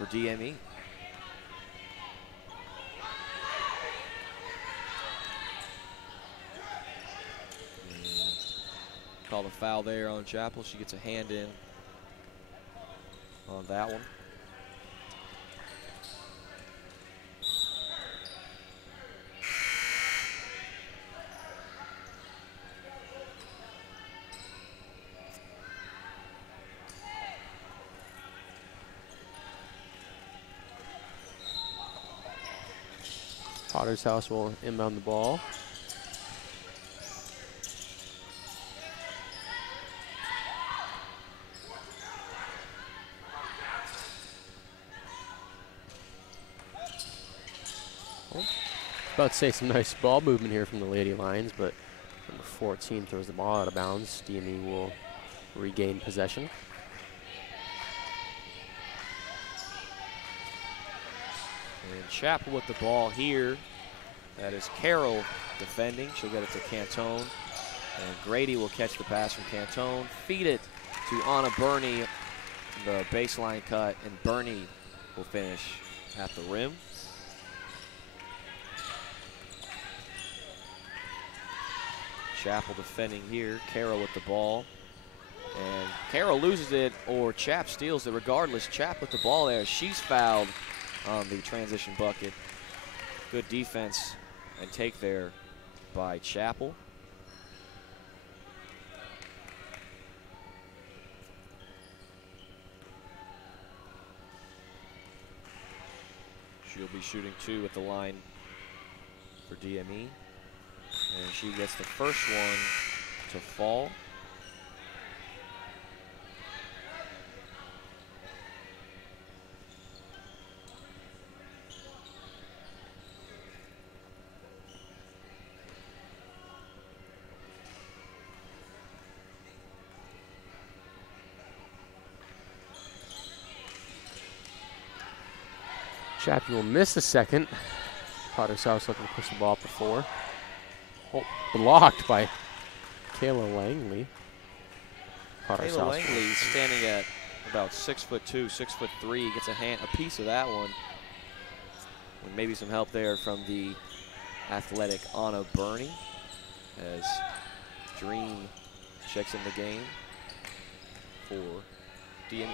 for DME. Call the foul there on Chapel. She gets a hand in on that one. Pottershouse will inbound the ball. About to say some nice ball movement here from the Lady Lions, but number 14 throws the ball out of bounds. DME will regain possession. And Chapel with the ball here. That is Carroll defending. She'll get it to Cantone. And Grady will catch the pass from Cantone. Feed it to Anna Burney, the baseline cut, and Burney will finish at the rim. Chapel defending here. Carroll with the ball. And Carroll loses it, or Chap steals it. Regardless, Chap with the ball there. She's fouled on the transition bucket. Good defense and take there by Chapel. She'll be shooting 2 at the line for DME. And she gets the first one to fall. Chappie will miss the second. Pottershouse looking to push the ball up to 4. Oh, blocked by Kayla Langley. Kayla Langley standing at about 6'2", 6'3", gets a piece of that one. And maybe some help there from the athletic Anna Burney as Dream checks in the game for DME.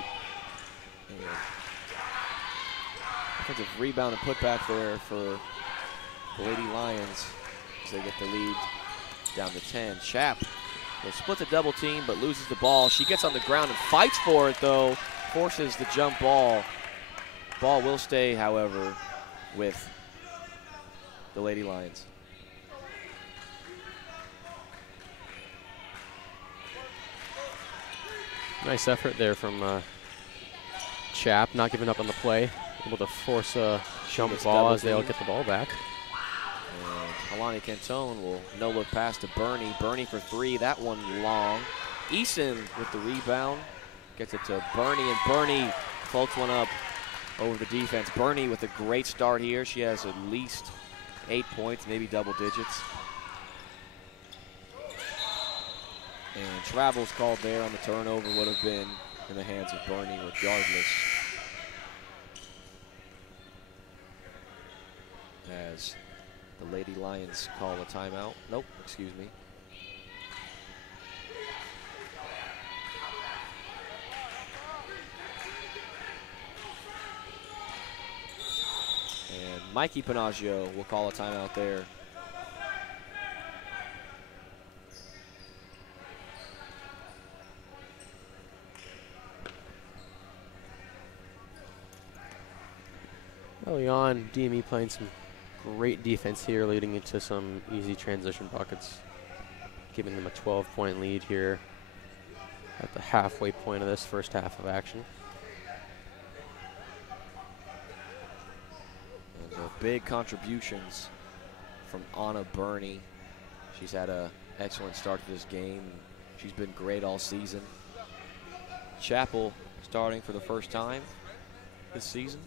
Offensive rebound and putback there for the Lady Lions as they get the lead down to 10. Chap will split the double team but loses the ball. She gets on the ground and fights for it though, forces the jump ball. Ball will stay, however, with the Lady Lions. Nice effort there from Chap, not giving up on the play. Able to force a jump ball as they all get the ball back. And Alani Cantone will no-look pass to Burney. Burney for 3, that one long. Eason with the rebound, gets it to Burney, and Burney floats one up over the defense. Burney with a great start here. She has at least 8 points, maybe double digits. And travel's called there on the turnover, would have been in the hands of Burney regardless. As the Lady Lions call a timeout. Nope, excuse me. And Mikey Panaggio will call a timeout there. Early on, DME playing some great defense here, leading into some easy transition buckets, giving them a 12-point lead here at the halfway point of this first half of action. Big contributions from Anna Burney. She's had an excellent start to this game. She's been great all season. Chapel starting for the first time this season.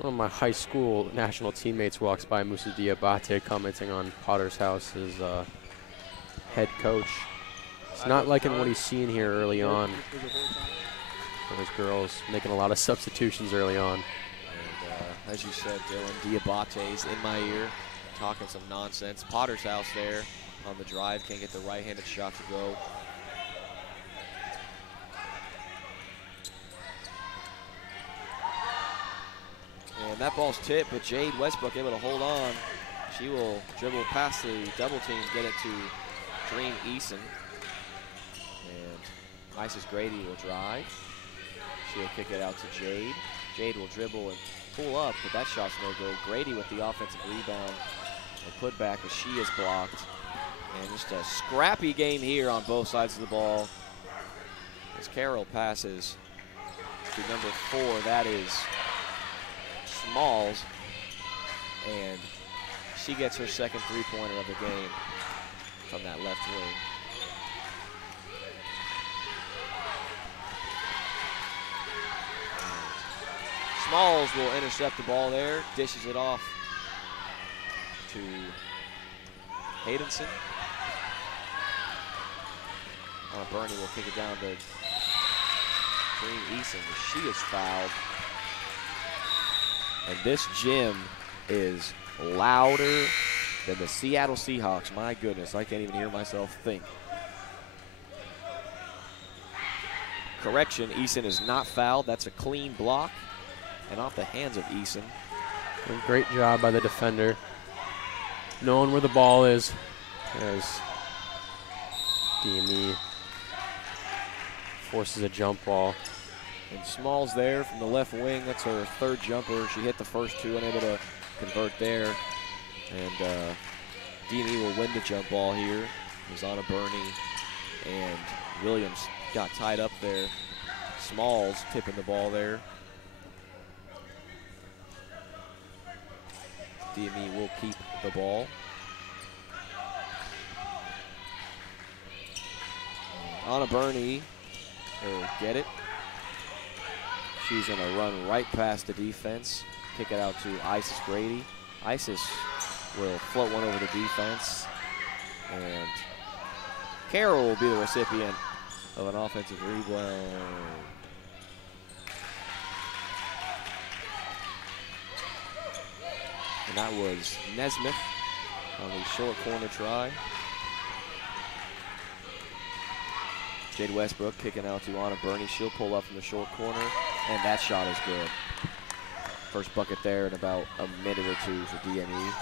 One of my high school national teammates walks by, Musa Diabate, commenting on Pottershouse's head coach. He's not liking what he's seeing here early on. Those girls making a lot of substitutions early on. And as you said, Dylan, Diabate's in my ear, talking some nonsense. Pottershouse there on the drive, can't get the right-handed shot to go. And that ball's tipped, but Jade Westbrook able to hold on. She will dribble past the double team, get it to Dream Eason. And Isis Grady will drive. She'll kick it out to Jade. Jade will dribble and pull up, but that shot's no good. Grady with the offensive rebound and put back as she is blocked. And just a scrappy game here on both sides of the ball. As Carroll passes to number 4, that is Smalls. And she gets her second three-pointer of the game from that left wing. Smalls will intercept the ball there, dishes it off to Haydenson. Bernie will kick it down to Dream Eason. She is fouled. And this gym is louder than the Seattle Seahawks. My goodness, I can't even hear myself think. Correction, Eason is not fouled. That's a clean block and off the hands of Eason. A great job by the defender, knowing where the ball is as DME forces a jump ball. And Smalls there from the left wing. That's her third jumper. She hit the first two, unable to convert there. And DME will win the jump ball here. It was on a Bernie, and Williams got tied up there. Smalls tipping the ball there. DME will keep the ball. Anna Burney will get it. She's going to run right past the defense, kick it out to Isis Grady. Isis will float one over the defense, and Carroll will be the recipient of an offensive rebound. And that was Nesmith on the short corner try. Jade Westbrook kicking out to Anna Burney. She'll pull up from the short corner, and that shot is good. First bucket there in about a minute or two for DME.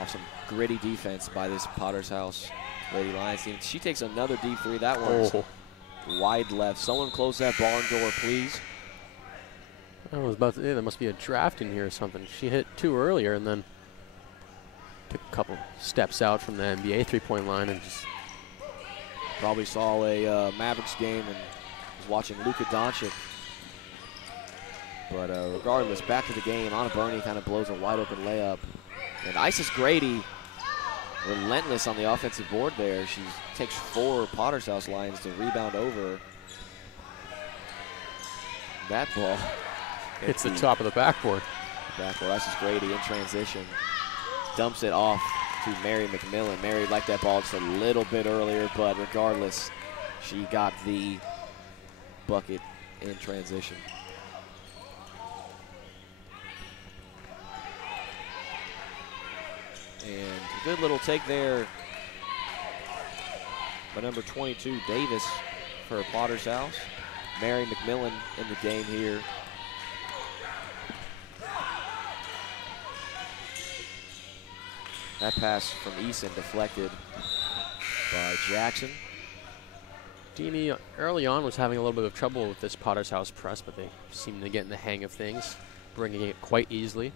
Off some gritty defense by this Pottershouse Lady Lions team. She takes another deep three. That one's wide left. Someone close that barn door, please. I was about to say, there must be a draft in here or something. She hit 2 earlier and then took a couple steps out from the NBA three-point line and just probably saw a Mavericks game and was watching Luka Doncic. But regardless, back to the game. Anna Burney kind of blows a wide-open layup. And Isis Grady, relentless on the offensive board there. She takes 4 Pottershouse Lions to rebound over. That ball hits the top of the backboard. Isis Grady in transition. Dumps it off to Mary McMillan. Mary liked that ball just a little bit earlier, but regardless, she got the bucket in transition. And a good little take there by number 22, Davis, for Pottershouse. Mary McMillan in the game here. That pass from Eason deflected by Jackson. DME early on was having a little bit of trouble with this Pottershouse press, but they seem to get in the hang of things, bringing it quite easily.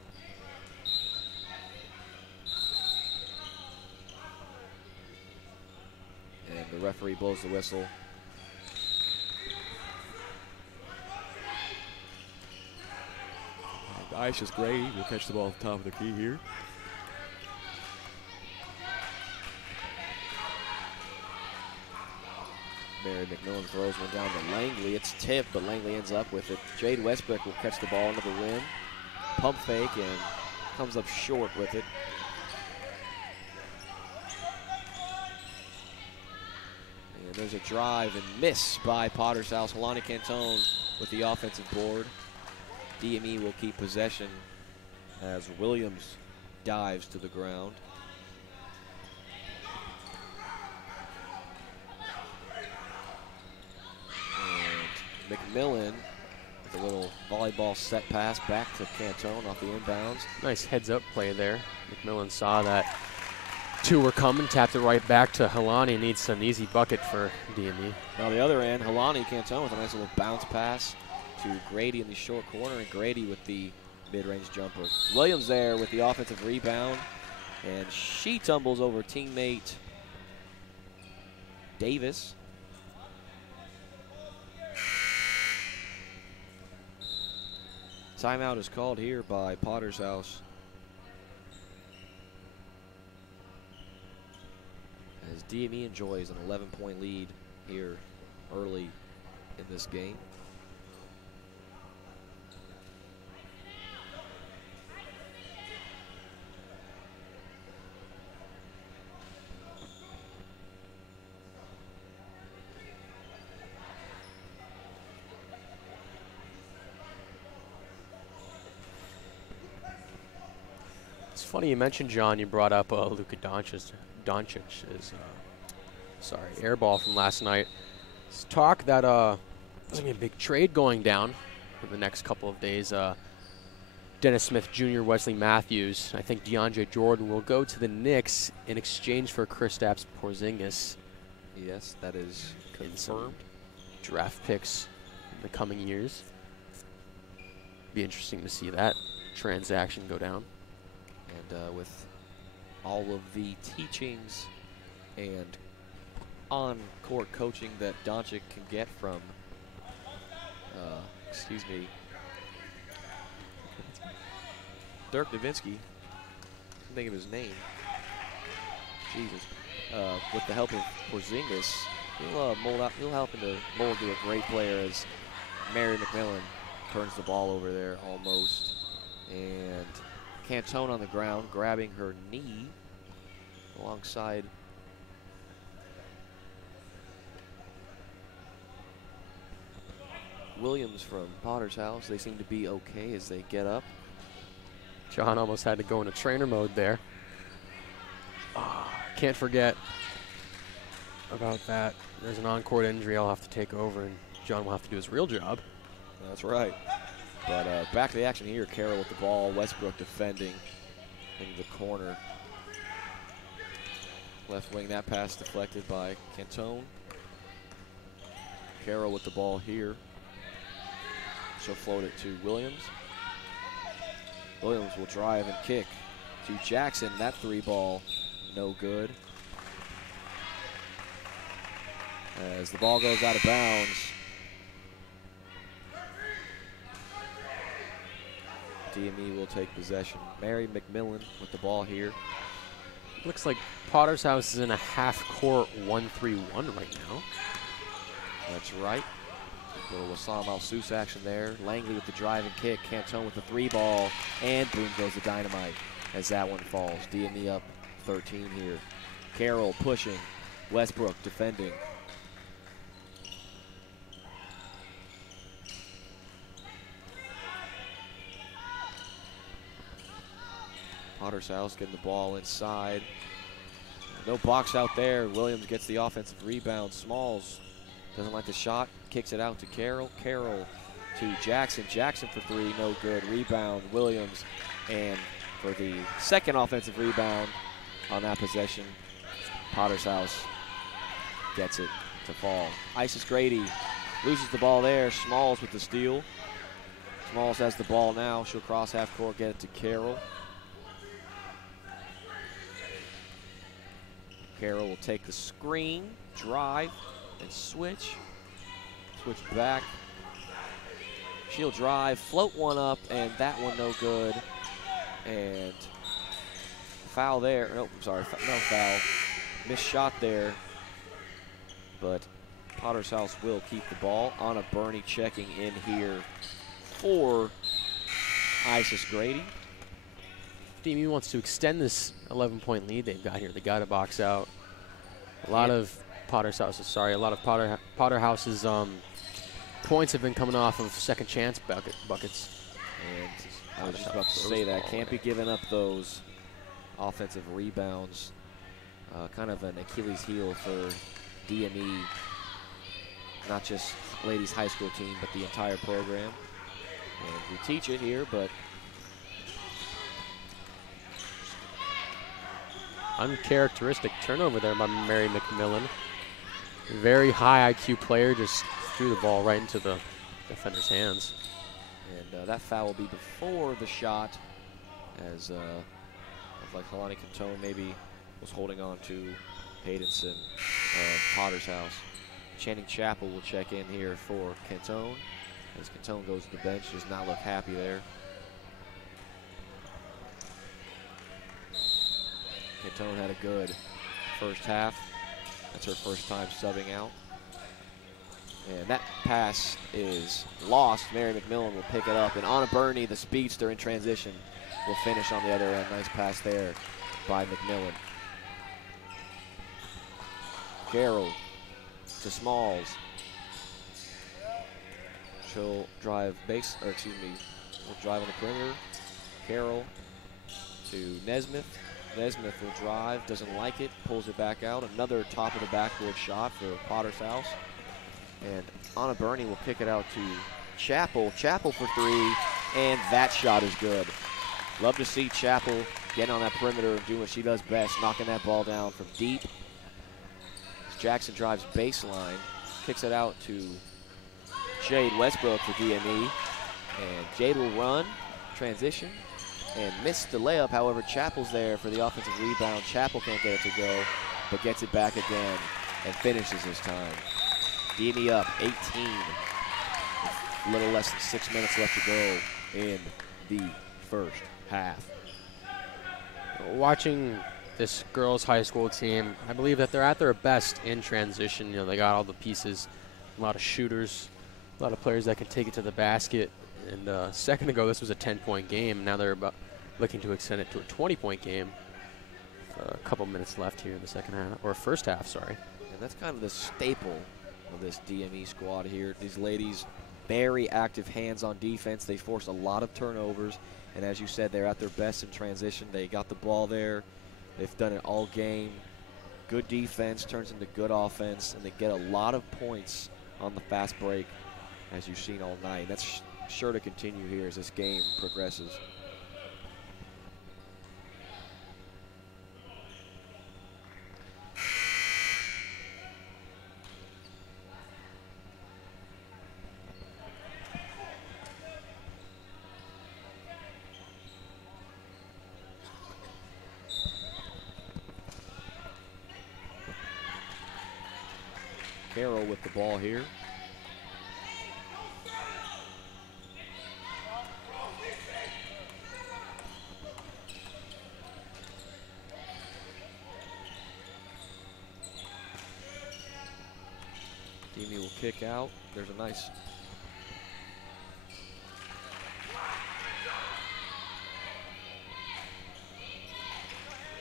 And the referee blows the whistle. Isis Grady will catch the ball at the top of the key here. Mary McMillan throws one down to Langley. It's tipped, but Langley ends up with it. Jade Westbrook will catch the ball into the rim. Pump fake and comes up short with it. And there's a drive and miss by Pottershouse. Helani Cantone with the offensive board. DME will keep possession as Williams dives to the ground. And McMillan with a little volleyball set pass back to Cantone off the inbounds. Nice heads-up play there. McMillan saw that two were coming, tapped it right back to Helani. Needs an easy bucket for DME. Now the other end, Helani Cantone with a nice little bounce pass to Grady in the short corner, and Grady with the mid-range jumper. Williams there with the offensive rebound, and she tumbles over teammate Davis. Timeout is called here by Pottershouse, as DME enjoys an 11-point lead here early in this game. It's funny you mentioned, John, you brought up Luka Doncic's air ball from last night. There's talk that there's going to be a big trade going down in the next couple of days. Dennis Smith Jr., Wesley Matthews, I think DeAndre Jordan will go to the Knicks in exchange for Kristaps Porzingis. Yes, that is confirmed. Draft picks in the coming years. Be interesting to see that transaction go down. And with all of the teachings and on-court coaching that Doncic can get from, Dirk Nowitzki, I think of his name. Jesus. With the help of Porzingis, he'll help him to mold to a great player, as Mary McMillan turns the ball over there almost. And Cantone on the ground, grabbing her knee alongside Williams from Pottershouse. They seem to be okay as they get up. John almost had to go into trainer mode there. Can't forget about that. There's an on-court injury. I'll have to take over, and John will have to do his real job. That's right. But back to the action here. Carroll with the ball. Westbrook defending into the corner. Left wing, that pass deflected by Cantone. Carroll with the ball here. She'll float it to Williams. Williams will drive and kick to Jackson. That three ball, no good. As the ball goes out of bounds. DME will take possession. Mary McMillan with the ball here. Looks like Pottershouse is in a half-court 1-3-1 right now. That's right. Little Wassam Al-Sus action there. Langley with the drive and kick. Cantone with the three ball. And boom goes the dynamite as that one falls. DME up 13 here. Carroll pushing. Westbrook defending. Pottershouse getting the ball inside. No box out there. Williams gets the offensive rebound. Smalls doesn't like the shot. Kicks it out to Carroll. Carroll to Jackson. Jackson for three. No good. Rebound. Williams. And for the second offensive rebound on that possession, Pottershouse gets it to fall. Isis Grady loses the ball there. Smalls with the steal. Smalls has the ball now. She'll cross half court, get it to Carroll. Carroll will take the screen, drive, and switch. Switch back. She'll drive, float one up, and that one no good. And foul there. Nope, I'm sorry, no foul. Missed shot there. But Pottershouse will keep the ball. Anna Burney checking in here for Isis Grady. DME wants to extend this 11-point lead they've got here. They got to box out. A lot of Pottershouse's, sorry, a lot of Potterhouse's points have been coming off of second chance buckets. And I was just about to say that. Can't be giving up those offensive rebounds. Kind of an Achilles heel for DME, not just ladies high school team, but the entire program. And we teach it here, but uncharacteristic turnover there by Mary McMillan. Very high IQ player, just threw the ball right into the defender's hands. And that foul will be before the shot, as looked like Helani Cantone maybe was holding on to Haydenson, Pottershouse. Channing Chapel will check in here for Cantone, as Cantone goes to the bench, does not look happy there. Cantone had a good first half. That's her first time subbing out. And that pass is lost. Mary McMillan will pick it up. And Anna Burney, the speedster in transition, will finish on the other end. Nice pass there by McMillan. Carroll to Smalls. She'll drive will drive on the perimeter. Carroll to Nesmith. Nesmith will drive, doesn't like it, pulls it back out. Another top of the backboard shot for Pottershouse. And Anna Burney will kick it out to Chapel. Chapel for three, and that shot is good. Love to see Chapel getting on that perimeter and doing what she does best, knocking that ball down from deep. As Jackson drives baseline, kicks it out to Jade Westbrook for DME. And Jade will run, transition, and missed the layup. However, Chapel's there for the offensive rebound. Chapel can't get it to go, but gets it back again and finishes his time. DME up 18. A little less than 6 minutes left to go in the first half. Watching this girls' high school team, I believe that they're at their best in transition. You know, they got all the pieces, a lot of shooters, a lot of players that can take it to the basket. And a second ago, this was a 10-point game. Now they're about looking to extend it to a 20-point game. A couple minutes left here in the second half, or first half, sorry. And that's kind of the staple of this DME squad here. These ladies, very active hands on defense. They force a lot of turnovers. And as you said, they're at their best in transition. They got the ball there. They've done it all game. Good defense turns into good offense, and they get a lot of points on the fast break, as you've seen all night. That's sure to continue here as this game progresses. Carroll with the ball here. DME will kick out. There's a nice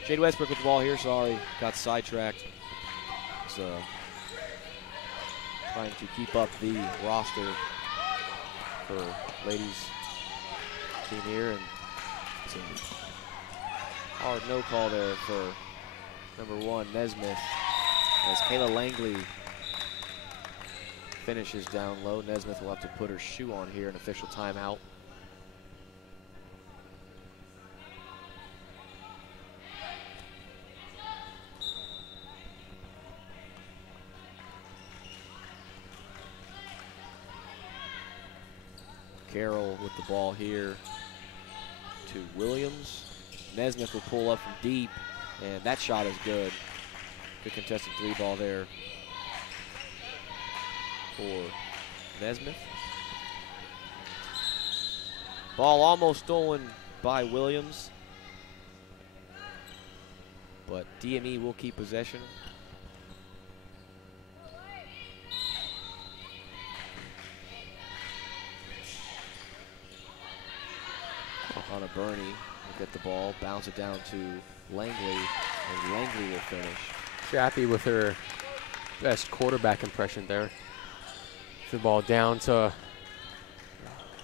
Jade Westbrook with the ball here. Sorry, got sidetracked. It's trying to keep up the roster for ladies team here, and it's a hard no call there for number 1 Nesmith, as Kayla Langley finishes down low. Nesmith will have to put her shoe on here, an official timeout. Carroll with the ball here to Williams. Nesmith will pull up from deep, and that shot is good. Good contested 3 ball there for Nesmith. Ball almost stolen by Williams, but DME will keep possession. Anna Burney will get the ball, bounce it down to Langley, and Langley will finish. Chappie with her best quarterback impression there. The ball down to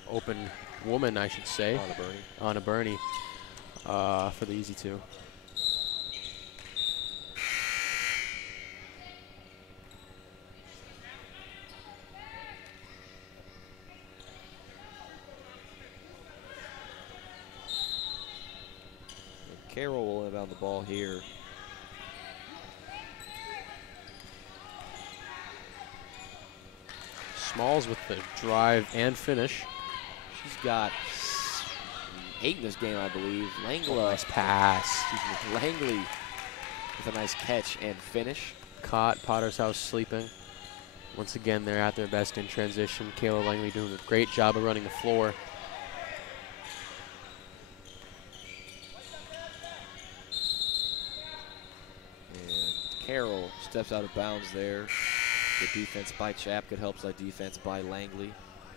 open woman, I should say. Anna Burney for the easy two. Carroll will inbound the ball here. Smalls with the drive and finish. She's got 8 in this game, I believe. Nice pass. Langley with a nice catch and finish. Caught Pottershouse sleeping. Once again, they're at their best in transition. Kayla Langley doing a great job of running the floor. And Carroll steps out of bounds there. The defense by Chapka helps that defense by Langley.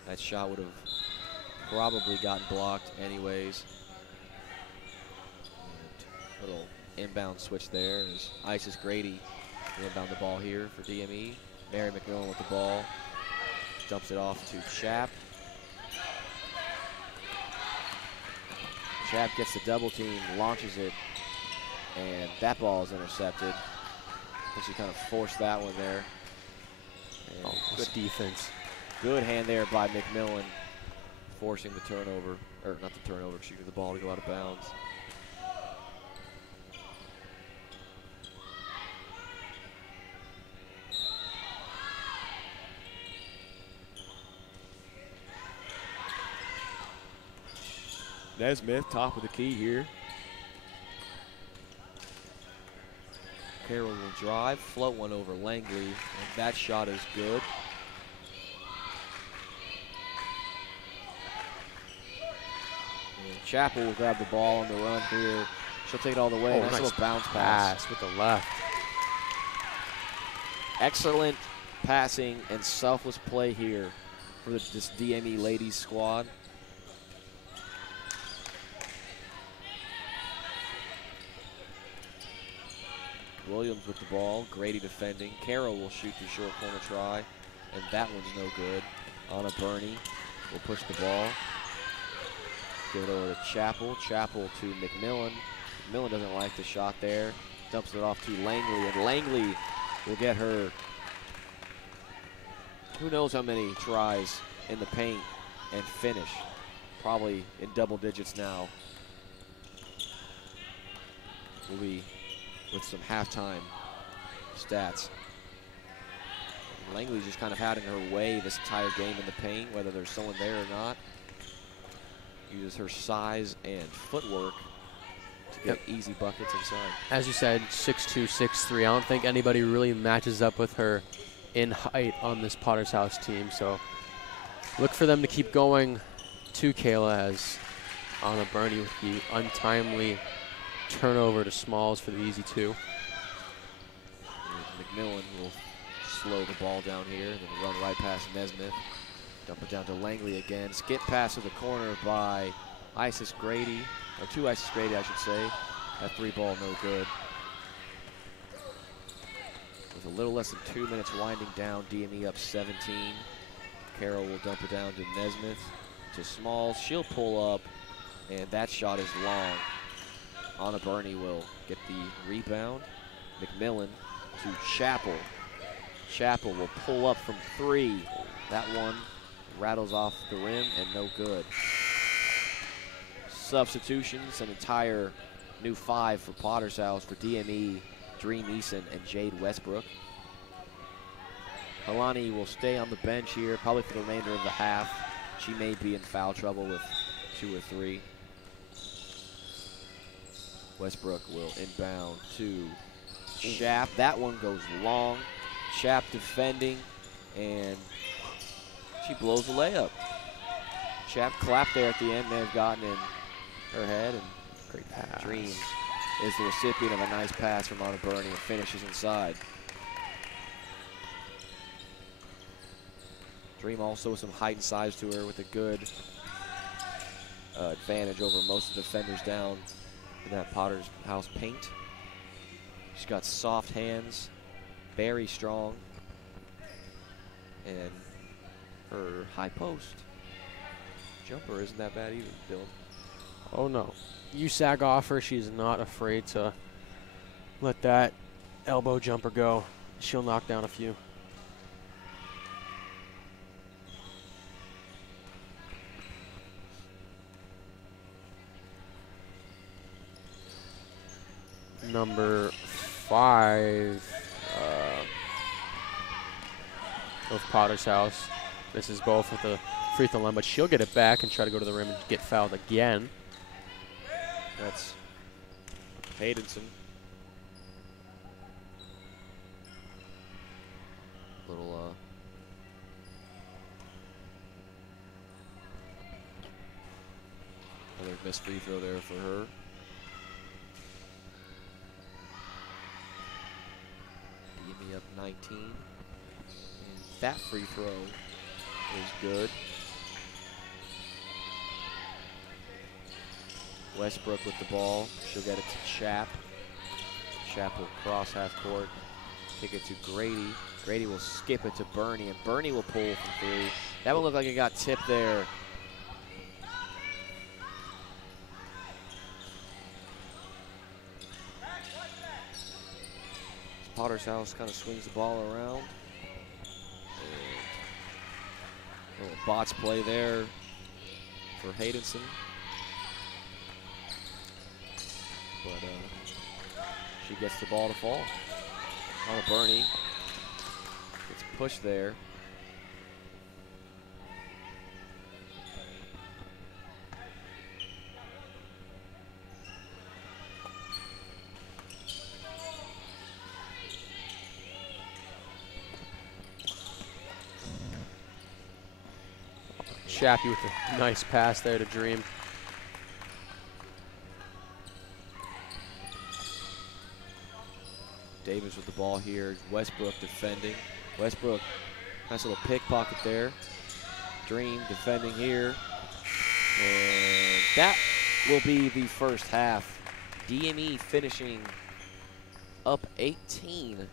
That shot would have probably gotten blocked anyways. And little inbound switch there as Isis Grady will inbound the ball here for DME. Mary McMillan with the ball. Dumps it off to Chap. Chap gets the double team, launches it, and that ball is intercepted. I think she kind of forced that one there. Good defense. Good hand there by McMillan, forcing the turnover, or not the turnover, excuse me, the ball to go out of bounds. Nesmith, top of the key here. Carroll will drive, float one over Langley, and that shot is good. And Chapel will grab the ball on the run here. She'll take it all the way. Nice little bounce pass with the left. Excellent passing and selfless play here for this DME ladies squad. Williams with the ball, Grady defending. Carroll will shoot the short corner try, and that one's no good. Anna Burney will push the ball. Give it over to Chapel. Chapel to McMillan. McMillan doesn't like the shot there. Dumps it off to Langley, and Langley will get her who knows how many tries in the paint and finish. Probably in double digits now. Will be with some halftime stats. Langley's just kind of had in her way this entire game in the paint, whether there's someone there or not. Uses her size and footwork to get easy buckets inside. As you said, 6'2", 6'3". I don't think anybody really matches up with her in height on this Pottershouse team, so look for them to keep going to Kayla as Anna Burney with the untimely turnover to Smalls for the easy two. McMillan will slow the ball down here, then run right past Nesmith. Dump it down to Langley again. Skip pass to the corner by Isis Grady, or to Isis Grady, I should say. That three ball no good. With a little less than 2 minutes winding down, DME up 17. Carroll will dump it down to Nesmith, to Smalls. She'll pull up, and that shot is long. Anna Burney will get the rebound. McMillan to Chapel. Chapel will pull up from 3. That one rattles off the rim and no good. Substitutions, an entire new 5 for Pottershouse for DME, Dream Eason and Jade Westbrook. Halani will stay on the bench here, probably for the remainder of the half. She may be in foul trouble with 2 or 3. Westbrook will inbound to Chap. That one goes long. Chap defending, and she blows the layup. Chap clapped there at the end, may have gotten in her head, and great pass. Dream is the recipient of a nice pass from Anna Burney and finishes inside. Dream also with some height and size to her with a good advantage over most of the defenders down in that Pottershouse paint. She's got soft hands very strong. And her high post jumper isn't that bad either, Dylan. Oh no. You sag off her, she's not afraid to let that elbow jumper go. She'll knock down a few. Number 5 of Pottershouse. This is both at the free throw line, but she'll get it back and try to go to the rim and get fouled again. That's Haydenson. Little another missed free throw there for her. DME up 19. And that free throw is good. Westbrook with the ball. She'll get it to Chap. Chap will cross half court. Kick it to Grady. Grady will skip it to Bernie, and Bernie will pull from 3. That one looked like it got tipped there. Pottershouse kind of swings the ball around. And a little bots play there for Haydenson. But she gets the ball to fall. On a Bernie. Gets pushed there. Chappie with a nice pass there to Dream. Davis with the ball here. Westbrook defending. Westbrook, nice little pickpocket there. Dream defending here. And that will be the first half. DME finishing up 18,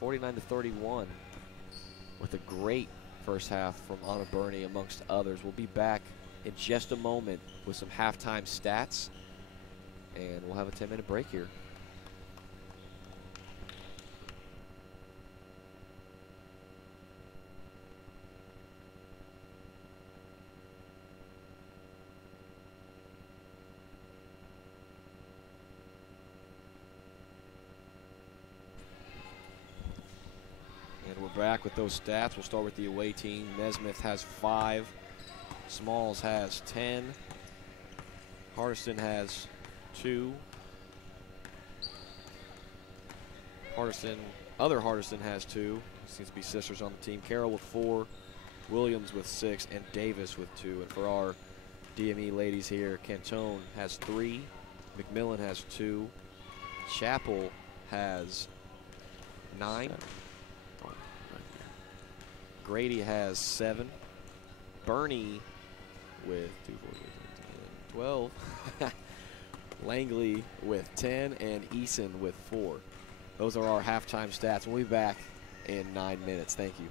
49-31, with a great first half from Anna Burney amongst others. We'll be back in just a moment with some halftime stats, and we'll have a 10-minute break here. Back with those stats. We'll start with the away team. Nesmith has 5. Smalls has 10. Hardiston has 2. Other Hardiston has 2. Seems to be sisters on the team. Carroll with 4. Williams with 6. And Davis with 2. And for our DME ladies here, Cantone has 3. McMillan has 2. Chapel has 9. Grady has 7. Bernie with 2, 4, 12. Langley with 10. And Eason with 4. Those are our halftime stats. We'll be back in 9 minutes. Thank you.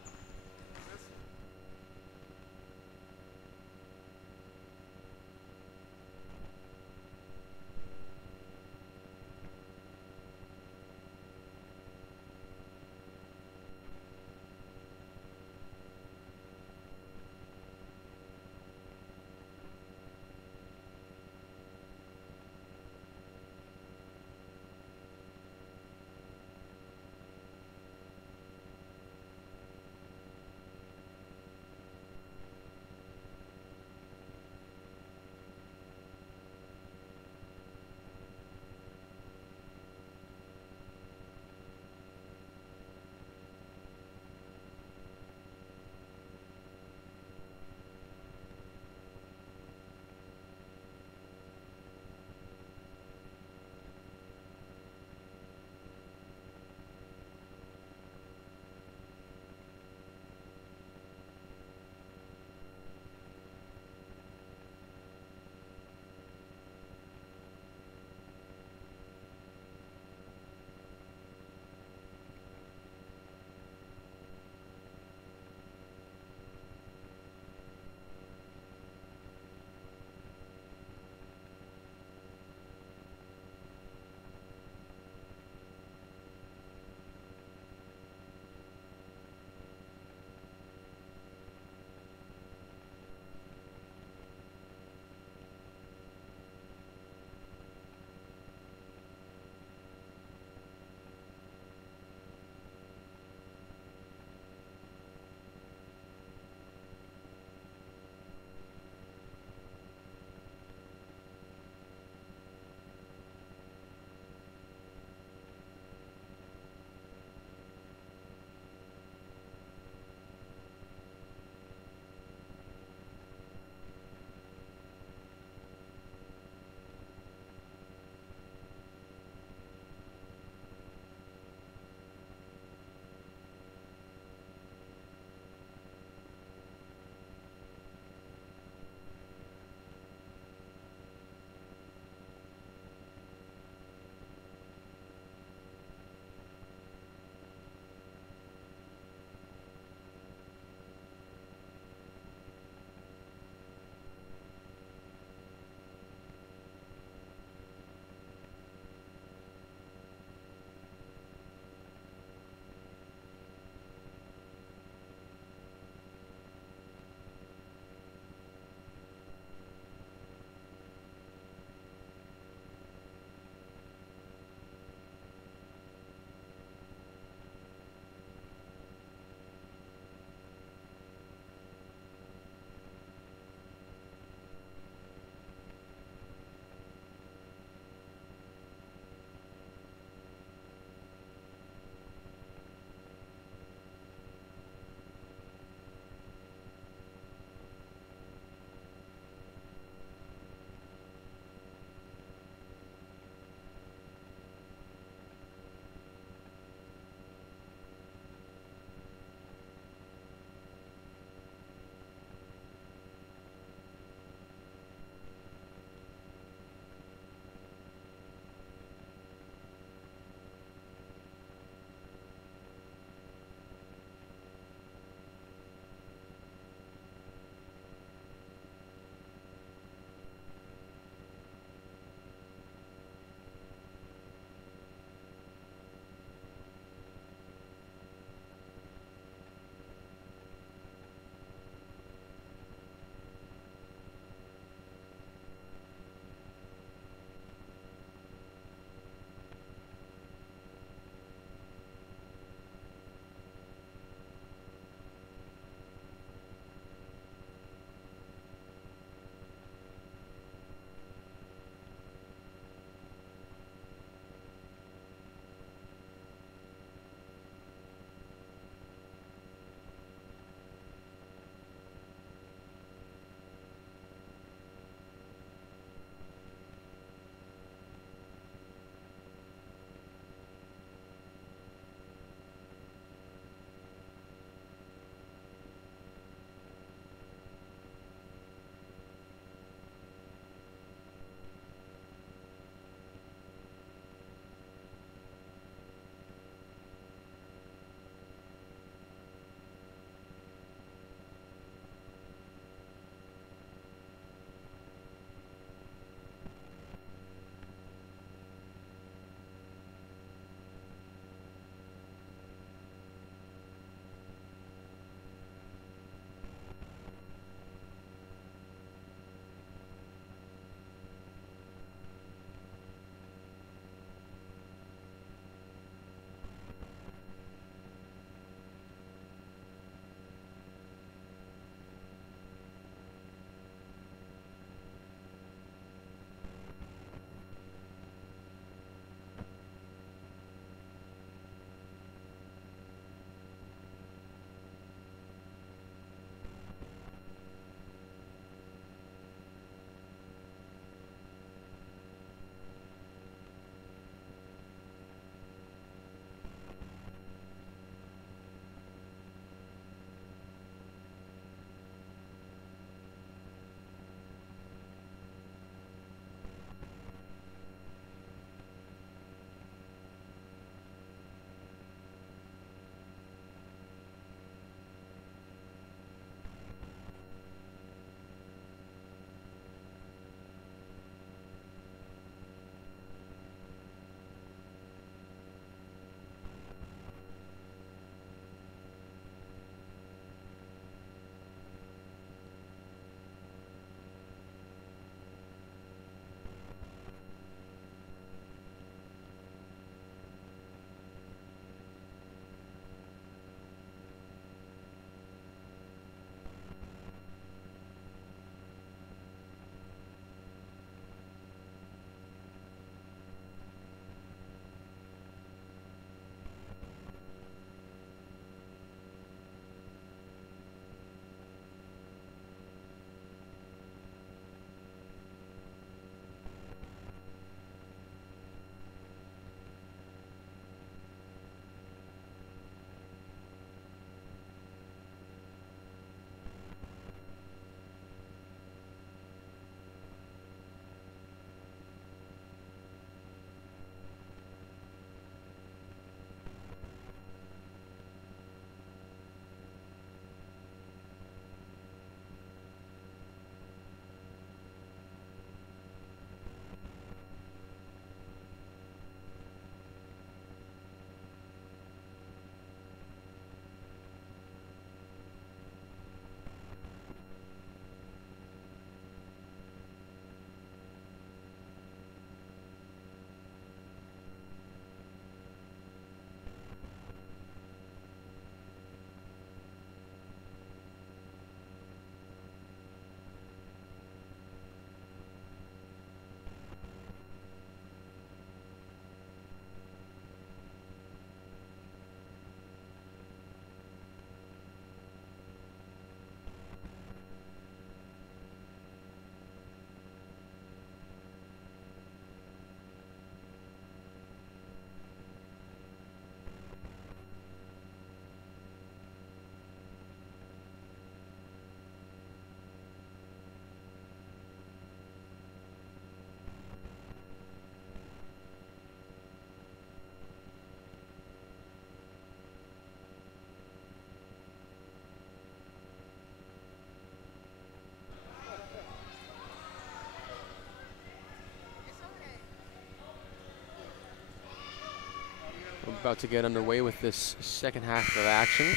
about to get underway with this second half of action.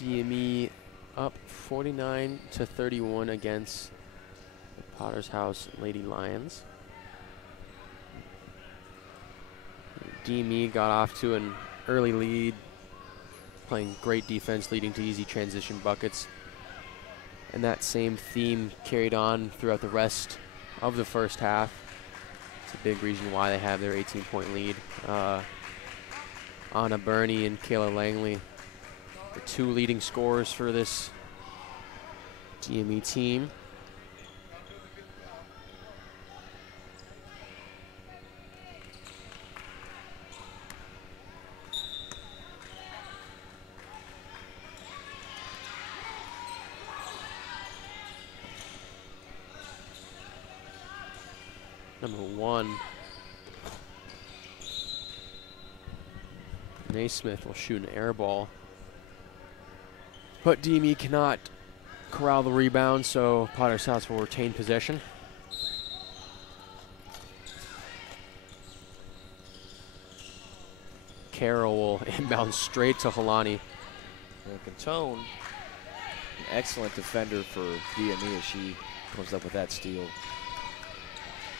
DME up 49-31 against the Pottershouse Lady Lions. DME got off to an early lead, playing great defense, leading to easy transition buckets. And that same theme carried on throughout the rest of the first half. It's a big reason why they have their 18-point lead. Anna Burney and Kayla Langley, the two leading scorers for this DME team. Number 1, Naismith will shoot an air ball, but DME cannot corral the rebound, so Pottershouse will retain possession. Carroll will inbound straight to Helani. Cantone, an excellent defender for DME as she comes up with that steal.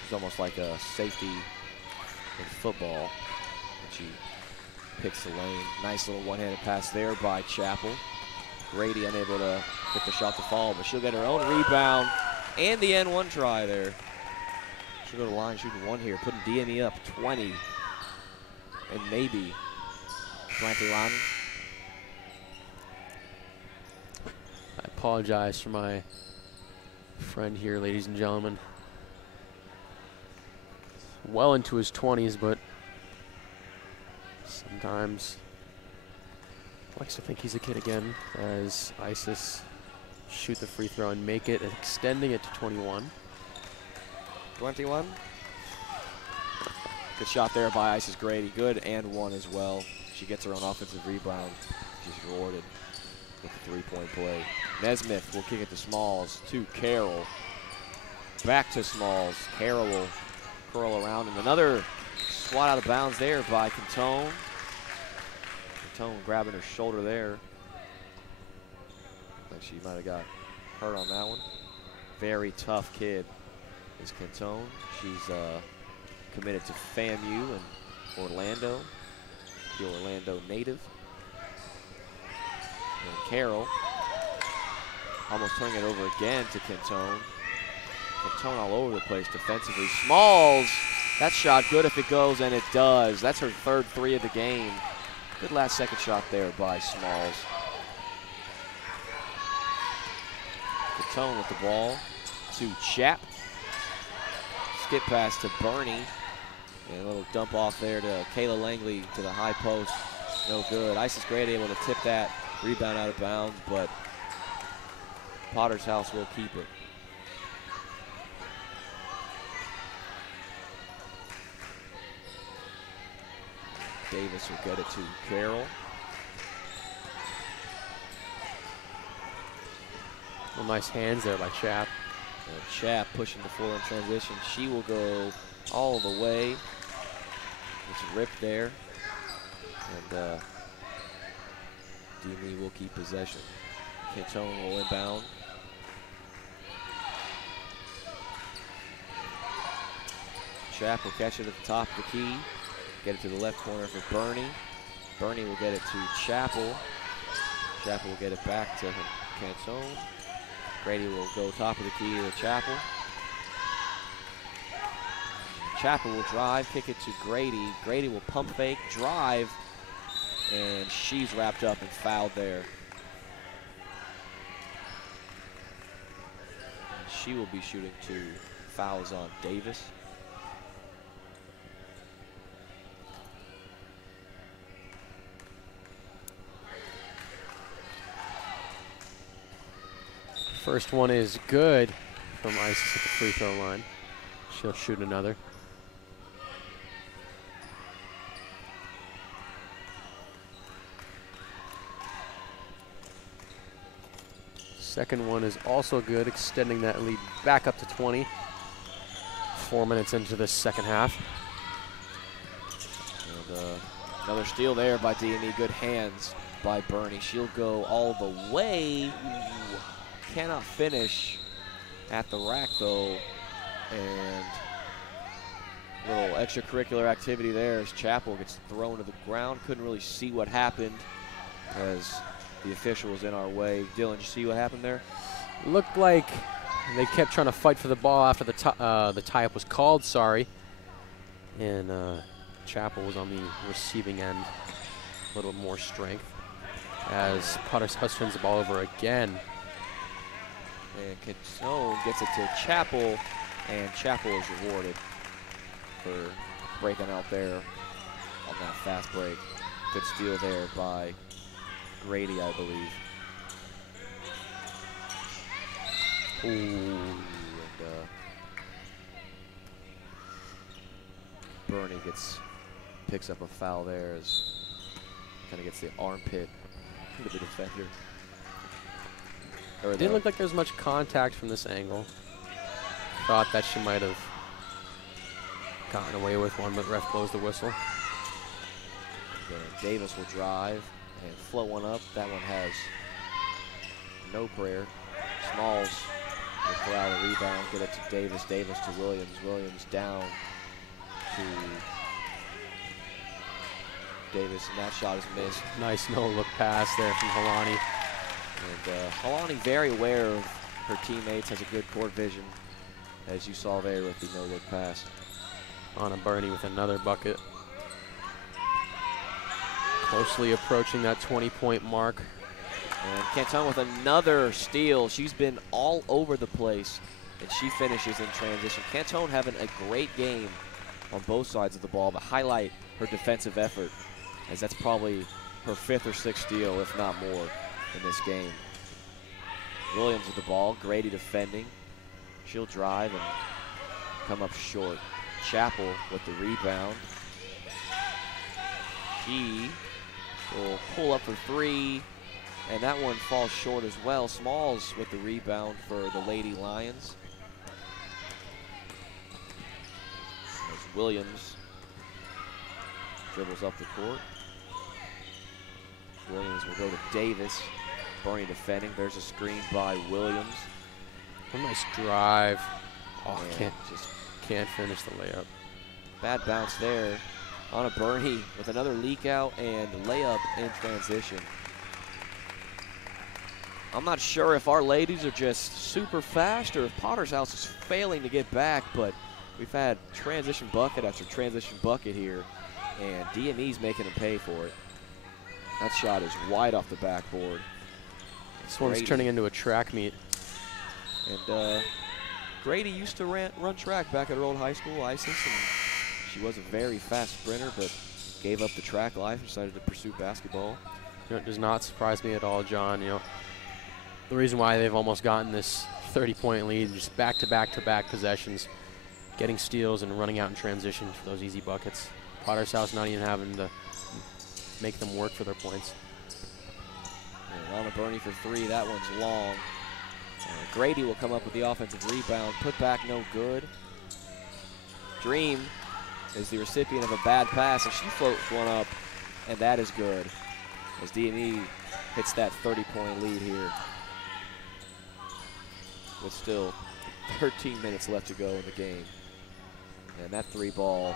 It's almost like a safety in football when she picks the lane. Nice little one-handed pass there by Chappell. Grady unable to get the shot to fall, but she'll get her own rebound and the N1 try there. She'll go to the line shooting one here, putting DME up 20 and maybe 21. I apologize for my friend here, ladies and gentlemen. Well into his 20s, but sometimes likes to think he's a kid again, as Isis shoot the free throw and make it, extending it to 21. 21. Good shot there by Isis Grady. Good and one as well. She gets her own offensive rebound. She's rewarded with the three-point play. Nesmith will kick it to Smalls, to Carroll. Back to Smalls. Carroll will curl around, and another swat out of bounds there by Cantone. Cantone grabbing her shoulder there. Like she might have got hurt on that one. Very tough kid is Cantone. She's committed to FAMU in Orlando. The Orlando native. And Carroll almost turning it over again to Cantone. Cantone all over the place defensively. Smalls, that shot good if it goes, and it does. That's her third three of the game. Good last second shot there by Smalls. Cantone with the ball to Chap. Skip pass to Burney. And a little dump off there to Kayla Langley to the high post. No good. Isis Grady able to tip that rebound out of bounds, but Pottershouse will keep it. Davis will get it to Carroll. Well, nice hands there by Chap. And Chap pushing the floor in transition. She will go all the way. It's ripped there. And DME will keep possession. Cantone will inbound. Chap will catch it at the top of the key. Get it to the left corner for Burney. Burney will get it to Chappell. Chappell will get it back to Cantone. Grady will go top of the key to Chappell. Chappell will drive, kick it to Grady. Grady will pump fake, drive, and she's wrapped up and fouled there. And she will be shooting 2 fouls on Davis. First one is good from Isis at the free throw line. She'll shoot another. Second one is also good, extending that lead back up to 20. 4 minutes into the second half. Another steal there by DME. Good hands by Bernie. She'll go all the way. Ooh, cannot finish at the rack though. And a little extracurricular activity there as Chapel gets thrown to the ground. Couldn't really see what happened as the official was in our way. Dylan, did you see what happened there? Looked like they kept trying to fight for the ball after the tie-up was called, sorry. And Chapel was on the receiving end, a little more strength. As Pottershouse turns the ball over again. And Cantone gets it to Chapel, and Chapel is rewarded for breaking out there on that fast break. Good steal there by Grady, I believe. Ooh, and Bernie picks up a foul there as kind of gets the armpit to the defender. Didn't look like there was much contact from this angle. Thought that she might have gotten away with one, but ref blows the whistle. Davis will drive and float one up. That one has no prayer. Smalls will corral the rebound, get it to Davis. Davis to Williams. Williams down to Davis, and that shot is missed. Nice no-look pass there from Helani. And Helani very aware of her teammates, has a good court vision, as you saw there with the no-look pass. Anna Bernie with another bucket. Closely approaching that 20-point mark. And Cantone with another steal. She's been all over the place, and she finishes in transition. Cantone having a great game on both sides of the ball, but highlight her defensive effort, as that's probably her 5th or 6th steal, if not more, in this game. Williams with the ball, Grady defending. She'll drive and come up short. Chapel with the rebound. She will pull up for 3, and that one falls short as well. Smalls with the rebound for the Lady Lions. As Williams dribbles up the court. Williams will go to Davis. Bernie defending. There's a screen by Williams. A nice drive. Oh, And can't finish the layup. Bad bounce there. Anna Bernie with another leak out and layup in transition. I'm not sure if our ladies are just super fast or if Pottershouse is failing to get back, but we've had transition bucket after transition bucket here, and DME's making them pay for it. That shot is wide off the backboard. This one's turning into a track meet. And Grady used to run track back at her old high school, ISIS, and she was a very fast sprinter, but gave up the track life and decided to pursue basketball. You know, it does not surprise me at all, John. You know, the reason why they've almost gotten this 30-point lead, just back-to-back-to-back possessions, getting steals and running out in transition for those easy buckets. Pottershouse not even having to make them work for their points. And Anna Bernie for 3, that one's long. Grady will come up with the offensive rebound. Put back no good. Dream is the recipient of a bad pass, and she floats one up, and that is good. As DME hits that 30-point lead here. With still 13 minutes left to go in the game. And that 3 ball.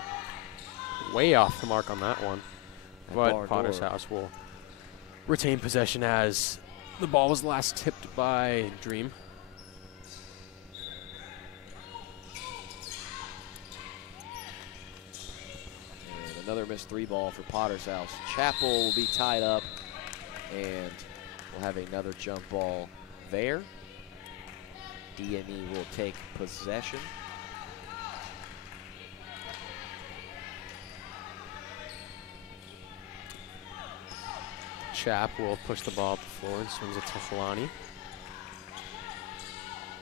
Way off the mark on that one. But Pottershouse will retain possession as the ball was last tipped by Dream. And another missed 3 ball for Pottershouse. Chapel will be tied up, and we'll have another jump ball there. DME will take possession. Chap will push the ball up the floor and swings it to Helani.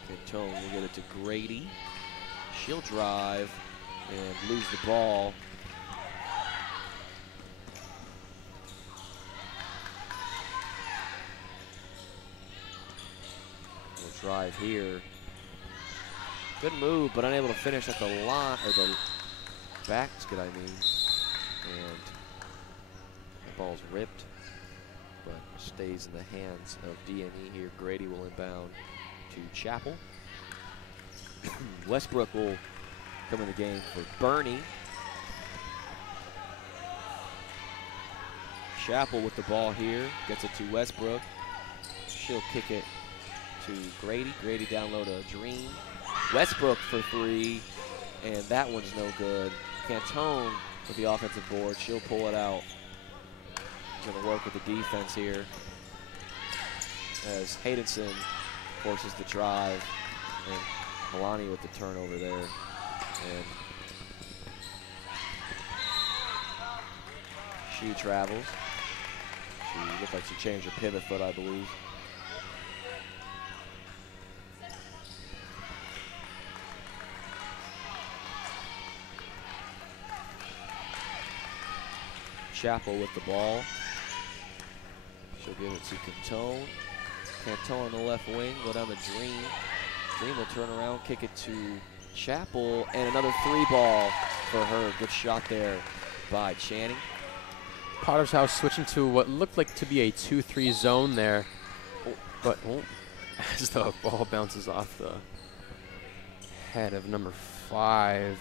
Cantone will get it to Grady. She'll drive and lose the ball. We'll drive here. Good move, but unable to finish at the line, or the basket, I mean. And Ball's ripped, but stays in the hands of DME here. Grady will inbound to Chapel. Westbrook will come in the game for Bernie. Chapel with the ball here, gets it to Westbrook. She'll kick it to Grady. Grady down low to Dream. Westbrook for three, and that one's no good. Cantone with the offensive board. She'll pull it out. Gonna work with the defense here as Haydenson forces the drive, and Milani with the turnover there. And she travels. She looked like she changed her pivot foot, I believe. Chapel with the ball. She'll give it to Cantone. Cantone on the left wing, go down to Dream. Dream will turn around, kick it to Chapel, and another three ball for her. Good shot there by Channing. Pottershouse switching to what looked like to be a 2-3 zone there, but as the ball bounces off the head of number 5.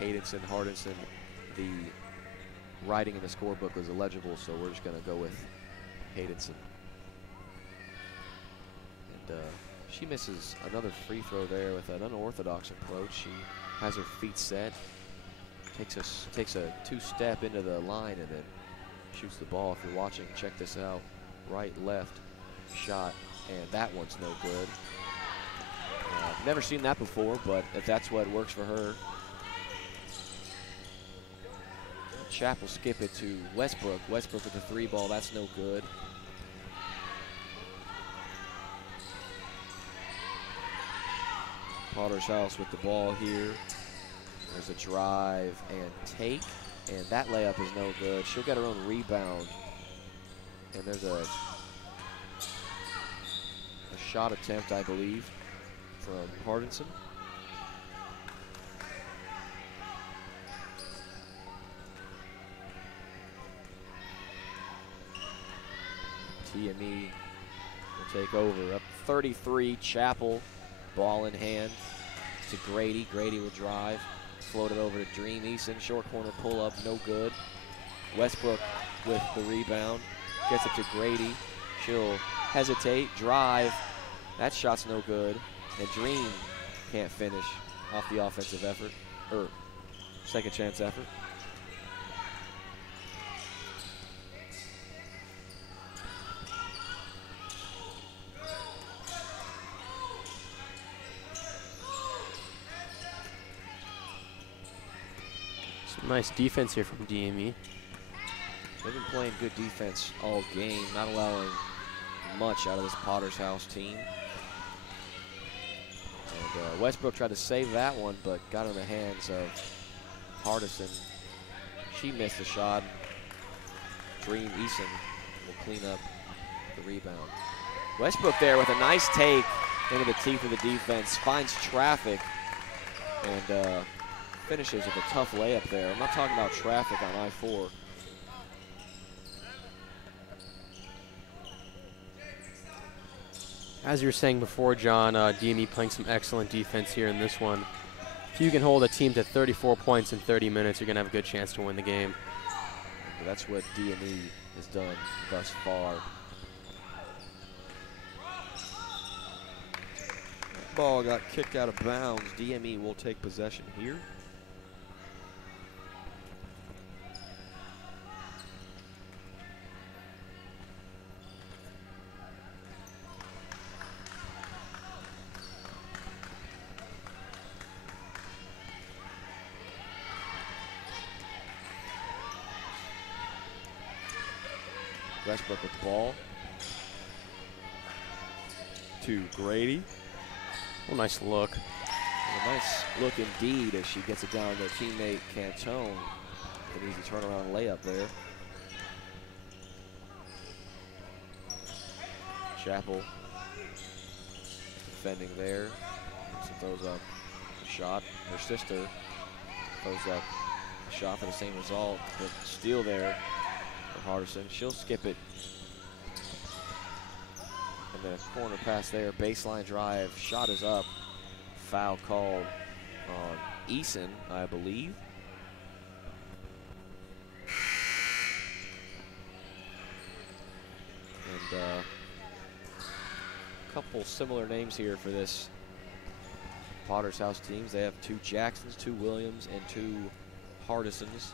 Haydenson, Hardison, the writing in the scorebook was illegible, so we're just going to go with Haydenson. And she misses another free throw there with an unorthodox approach. She has her feet set, takes a two-step into the line, and then shoots the ball. If you're watching, check this out. Right, left shot, and that one's no good. Never seen that before, but if that's what works for her. Chapel skip it to Westbrook. Westbrook with the three ball, that's no good. Pottershouse with the ball here. There's a drive and take, and that layup is no good. She'll get her own rebound. And there's a shot attempt, I believe, from Hardison. DME will take over. Up 33, Chapel, ball in hand to Grady. Grady will drive, float it over to Dream Eason. Short corner pull up, no good. Westbrook with the rebound, gets it to Grady. She'll hesitate, drive. That shot's no good. And Dream can't finish off the offensive effort, or second chance effort. Nice defense here from DME. They've been playing good defense all game, not allowing much out of this Pottershouse team. And Westbrook tried to save that one, but got in the hands of Hardison. She missed the shot. Dream Eason will clean up the rebound. Westbrook there with a nice take into the teeth of the defense, finds traffic, and finishes with a tough layup there. I'm not talking about traffic on I-4. As you were saying before, John, DME playing some excellent defense here in this one. If you can hold a team to 34 points in 30 minutes, you're going to have a good chance to win the game. That's what DME has done thus far. Ball got kicked out of bounds. DME will take possession here. Westbrook with the ball to Grady. Oh, nice look. A nice look indeed as she gets it down to teammate Cantone. An easy turnaround layup there. Chapel defending there. She throws up a shot. Her sister throws up a shot for the same result, but steal there. Hardison. She'll skip it. And the corner pass there, baseline drive, shot is up. Foul called on Eason, I believe. And a couple similar names here for this Pottershouse teams. They have 2 Jacksons, 2 Williams, and 2 Hardisons.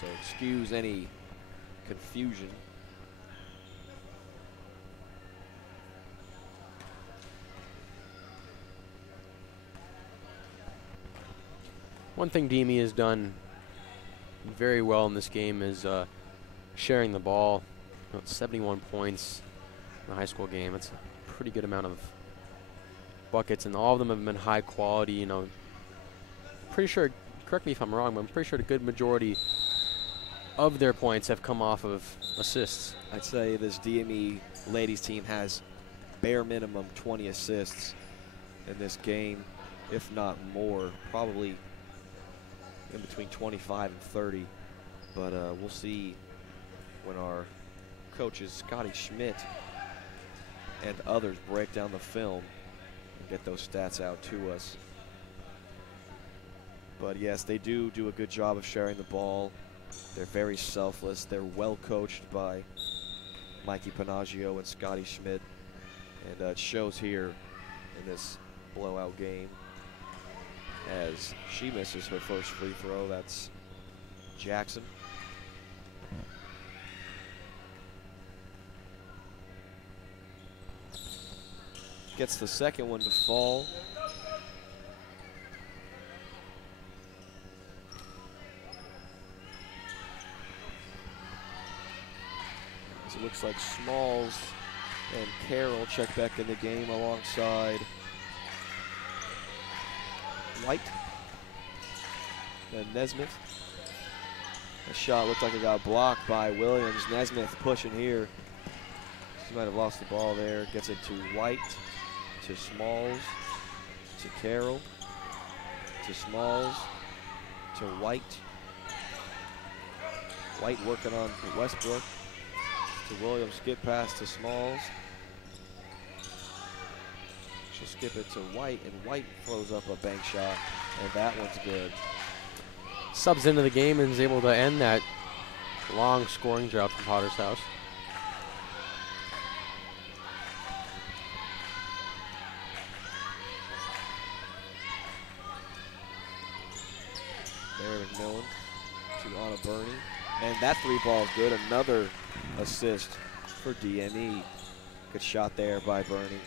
So excuse any confusion. One thing DME has done very well in this game is sharing the ball. You know, 71 points in a high school game. It's a pretty good amount of buckets, and all of them have been high quality. You know, pretty sure, correct me if I'm wrong, but I'm pretty sure the good majority of their points have come off of assists. I'd say this DME ladies team has bare minimum 20 assists in this game, if not more, probably in between 25 and 30. But we'll see when our coaches, Scotty Schmidt and others, break down the film and get those stats out to us. But yes, they do a good job of sharing the ball. They're very selfless. They're well coached by Mikey Panaggio and Scotty Schmidt. And it shows here in this blowout game as she misses her first free throw. That's Jackson. Gets the second one to fall. It looks like Smalls and Carroll check back in the game alongside White and Nesmith. The shot looked like it got blocked by Williams. Nesmith pushing here. She might have lost the ball there. Gets it to White, to Smalls, to Carroll, to Smalls, to White. White working on Westbrook. To Williams, skip pass to Smalls. She'll skip it to White, and White throws up a bank shot, and that one's good. Subs into the game and is able to end that long scoring drought from Pottershouse. There, McMillan to Anna Burney. And that 3 ball is good. Another assist for DME. Good shot there by Burney.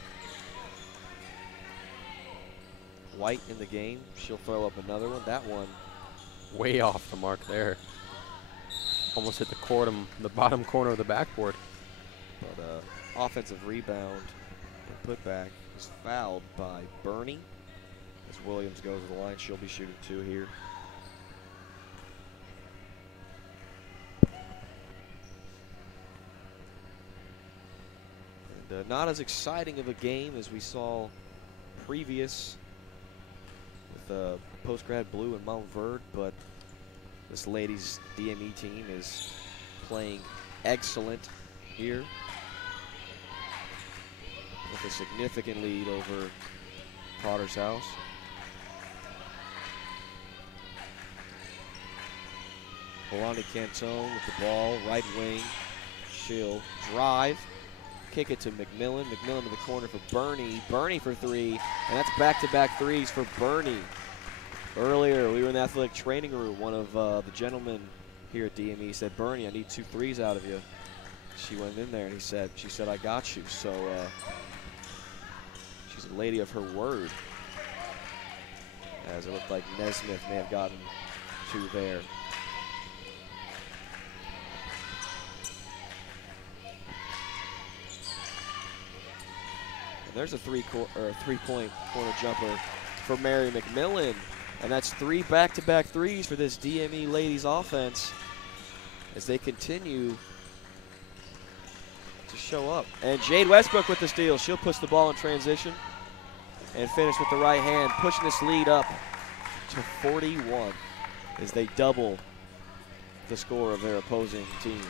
White in the game. She'll throw up another one. That one way off the mark there. Almost hit the bottom corner of the backboard. But offensive rebound and putback is fouled by Burney. As Williams goes to the line, she'll be shooting 2 here. And not as exciting of a game as we saw previous with Post-Grad Blue and Mount Verde, but this ladies DME team is playing excellent here with a significant lead over Pottershouse. Belani Cantone with the ball, right wing. She'll drive, kick it to McMillan. McMillan to the corner for Burney. Burney for 3, and that's back-to-back threes for Burney. Earlier, we were in the athletic training room. One of the gentlemen here at DME said, "Burney, I need 2 threes out of you." She went in there and she said, "I got you." So she's a lady of her word. As it looked like Nesmith may have gotten 2 there. And there's a three-point corner jumper for Mary McMillan. And that's 3 back-to-back threes for this DME ladies offense as they continue to show up. And Jade Westbrook with the steal. She'll push the ball in transition and finish with the right hand, pushing this lead up to 41. as they double the score of their opposing team.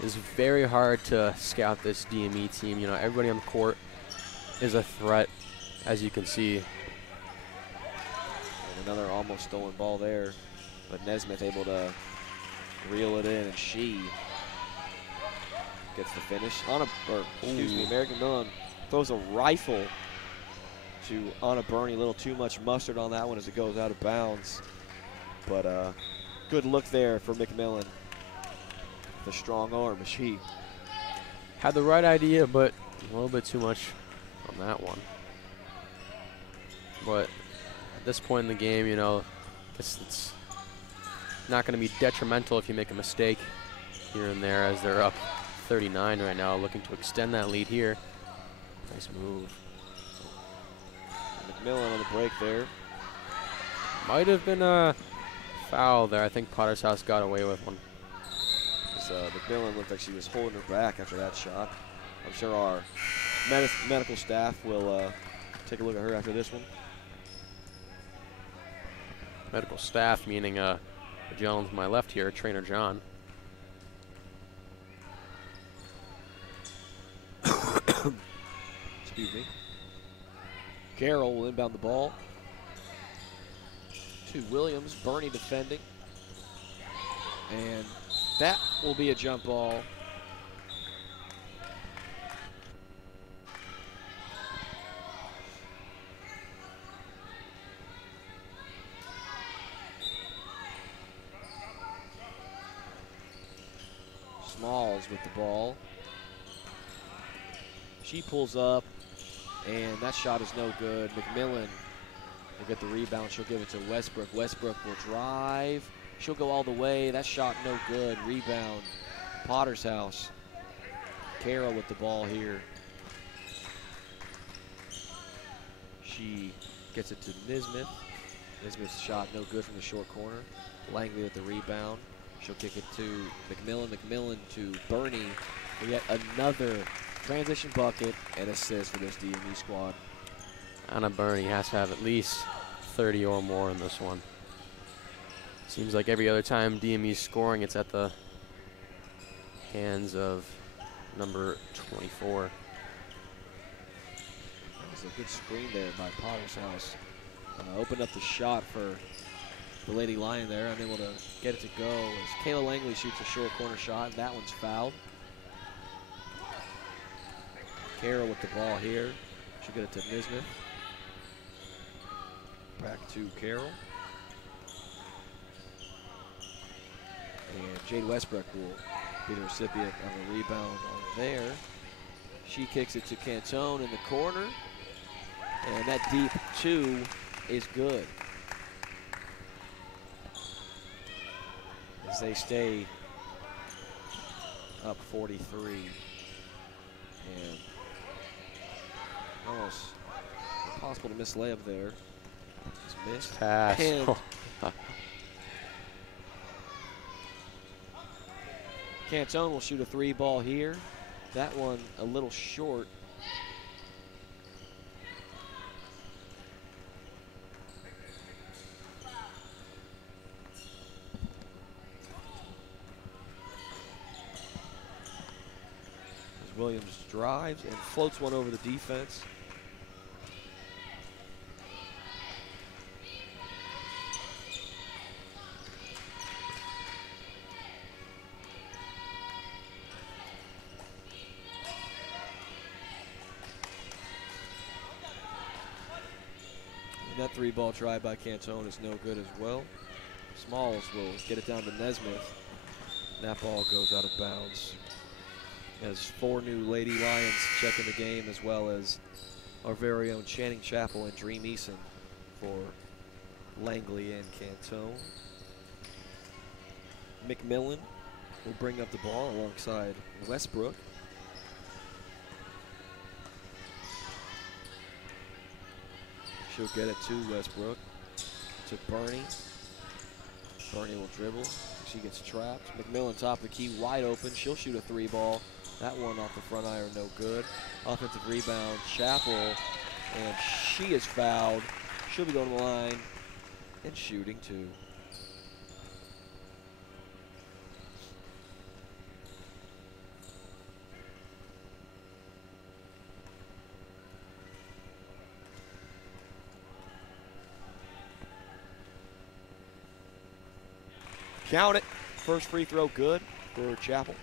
It's very hard to scout this DME team. You know, everybody on the court is a threat, as you can see. And another almost stolen ball there, but Nesmith able to reel it in, and she gets the finish. American Millen throws a rifle to Anna Burney. A little too much mustard on that one as it goes out of bounds. But good look there for McMillan. The strong arm. She had the right idea, but a little bit too much on that one. But at this point in the game, you know, it's not going to be detrimental if you make a mistake here and there, as they're up 39 right now, looking to extend that lead here. Nice move. McMillan on the break there. Might have been a foul there. I think Pottershouse got away with one. McMillan looked like she was holding her back after that shot. I'm sure our medical staff will take a look at her after this one. Medical staff meaning the gentleman to my left here, Trainer John. Excuse me. Carroll will inbound the ball to Williams. Burney defending. And that will be a jump ball. Smalls with the ball. She pulls up, and that shot is no good. McMillan will get the rebound. She'll give it to Westbrook. Westbrook will drive. She'll go all the way. That shot no good. Rebound. Pottershouse. Carroll with the ball here. She gets it to Nismith. Nismith's shot no good from the short corner. Langley with the rebound. She'll kick it to McMillan. McMillan to Burney. We get another transition bucket and assist for this DME squad. Anna Burney has to have at least 30 or more in this one. Seems like every other time DME's scoring, it's at the hands of number 24. That was a good screen there by Pottershouse. Opened up the shot for the Lady Lion there, unable to get it to go as Kayla Langley shoots a short corner shot, and that one's fouled. Carroll with the ball here. She'll get it to Nismith. Back to Carroll. And Jade Westbrook will be the recipient of a rebound on there. She kicks it to Cantone in the corner. And that deep two is good. As they stay up 43. And almost impossible to miss layup there. Just missed. Pass. And Cantone will shoot a three ball here. That one a little short. As Williams drives and floats one over the defense. That three ball try by Cantone is no good as well. Smalls will get it down to Nesmith. That ball goes out of bounds. As four new Lady Lions checking the game, as well as our very own Channing Chapel and Dream Eason for Langley and Cantone. McMillan will bring up the ball alongside Westbrook. She'll get it to Westbrook, to Burney. Burney will dribble. She gets trapped. McMillan top of the key, wide open. She'll shoot a three ball. That one off the front iron, no good. Offensive rebound, Chapel, and she is fouled. She'll be going to the line and shooting two. Count it. First free throw good for Chapel.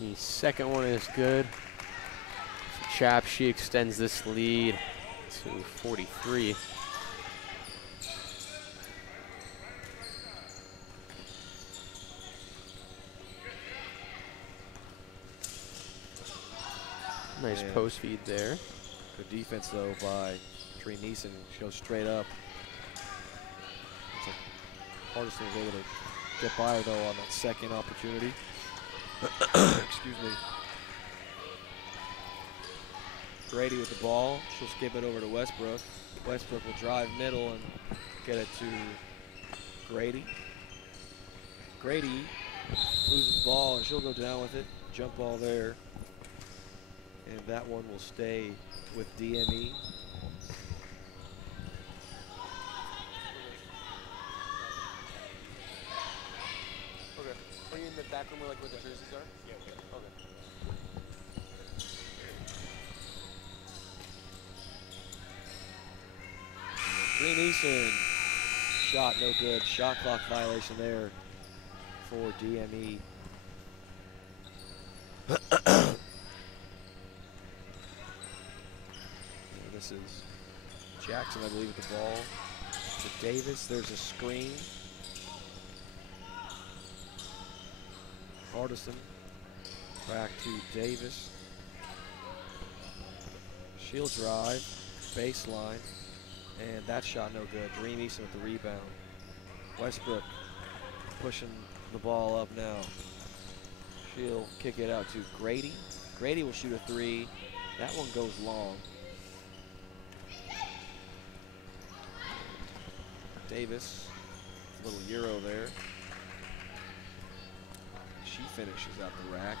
The second one is good. Chap, she extends this lead to 43. Nice post feed there. Good defense, though, by Tree Neeson. She goes straight up. Hardison was able to get by her, though, on that second opportunity. Excuse me. Grady with the ball. She'll skip it over to Westbrook. Westbrook will drive middle and get it to Grady. Grady loses the ball, and she'll go down with it. Jump ball there. And that one will stay with DME. Okay. Are you in the back room where the jerseys are? Yeah, okay. Green Easton. Shot no good. Shot clock violation there for DME. This is Jackson, I believe, with the ball. To Davis, there's a screen. Hardison back to Davis. She'll drive, baseline, and that shot no good. Dream Easton with the rebound. Westbrook pushing the ball up now. She'll kick it out to Grady. Grady will shoot a three. That one goes long. Davis, a little euro there. She finishes out the rack,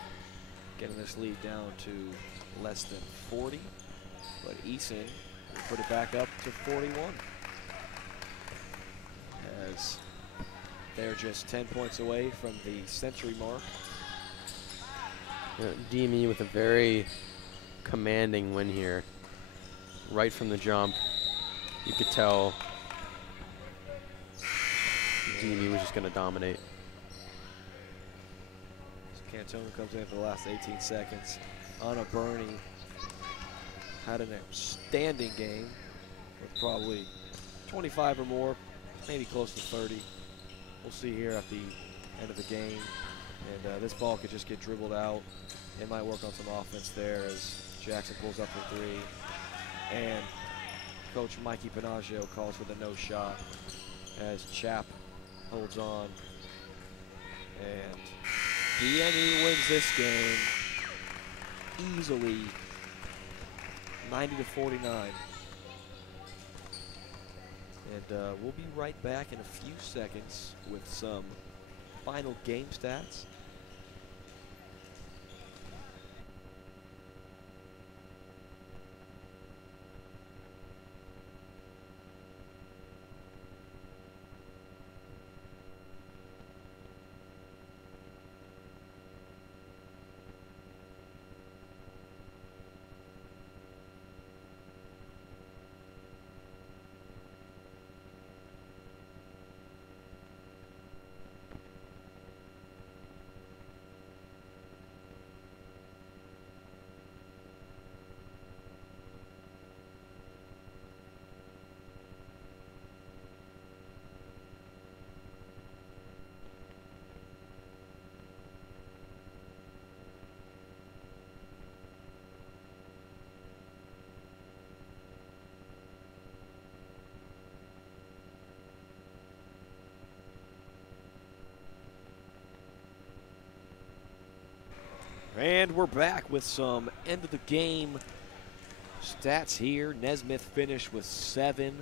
getting this lead down to less than 40. But Eason will put it back up to 41. As they're just 10 points away from the century mark. DME with a very commanding win here. Right from the jump, you could tell DME was just going to dominate. So Cantona comes in for the last 18 seconds. Anna Burney had an outstanding game with probably 25 or more, maybe close to 30. We'll see here at the end of the game. And this ball could just get dribbled out. It might work on some offense there as Jackson pulls up for three. And Coach Mikey Panaggio calls for the no shot as Chap holds on. And DME wins this game easily, 90-49. And we'll be right back in a few seconds with some final game stats. And we're back with some end of the game stats here. Nesmith finished with 7,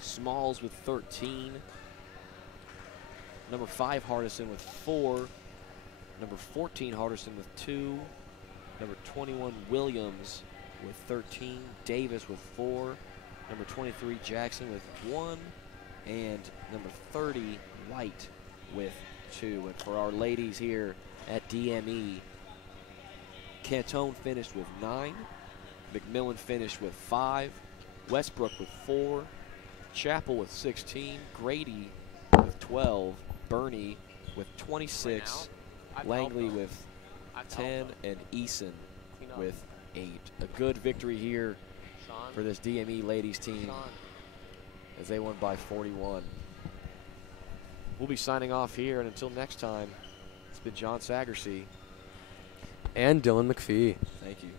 Smalls with 13, number 5 Hardison with 4, number 14 Hardison with 2, number 21 Williams with 13, Davis with 4, number 23 Jackson with 1, and number 30 White with 2. And for our ladies here at DME, Cantone finished with 9, McMillan finished with 5, Westbrook with 4, Chapel with 16, Grady with 12, Bernie with 26, Langley with 10, and Eason with 8. A good victory here for this DME ladies team as they won by 41. We'll be signing off here, and until next time, it's been John Sagersey and Dylan McPhee. Thank you.